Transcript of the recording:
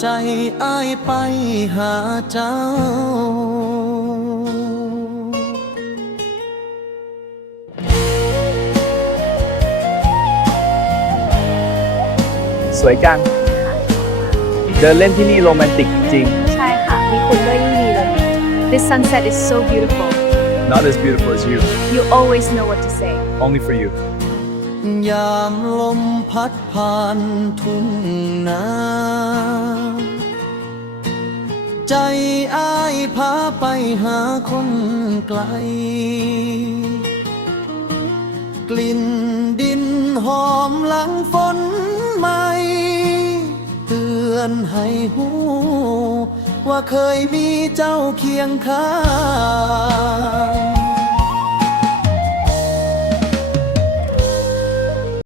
ใจอ้ายไปหาเจ้าสวยจัง เดินเล่นที่นี่โรแมนติกจริง ใช่ค่ะ มีคุณด้วยยิ่งดีเลย This sunset is so beautiful. Not as beautiful as you You always know what to say. Only for you ยามลมพัดผ่านทุ่งนาใจอ้ายพาไปหาคนไกลกลิ่นดินหอมหลังฝนใหม่เตือนให้หูว่าเคยมีเจ้าเคียงข้าง